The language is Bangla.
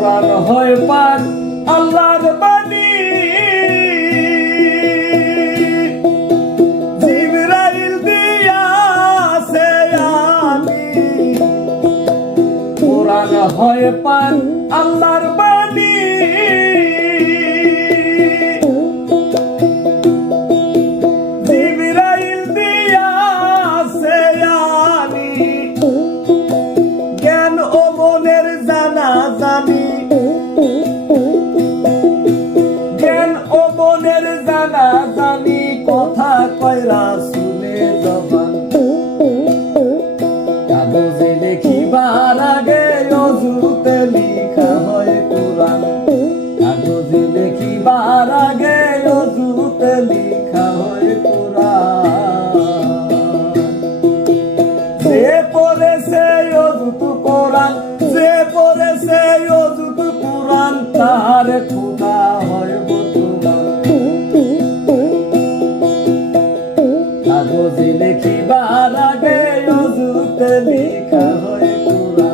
কোরআন হয় পাক আল্লাহর বাণী, জিবরাইল দিয়াছে আমি। কোরআন হয় পাক আল্লাহর বাণী, জিবরাইল দিয়াছে আমি। জ্ঞান ও মনের জানা জানি, জ্ঞান ও মনের জানা জানি, কথা কয় রাসূলে জবান। কাগজে লিখিবার আগে অজুতে লিখা হয় কোরআন, কাগজে লিখিবার আগে অজুতে লিখা হয় কোরআন। যে পড়েছে অজুত কোরআন, যে পড়েছে অজুত কোরআন, তার খোদা হয় বর্তমান। কাগজে লিখিবার আগে অজুতে লিখা হয় কোরআন।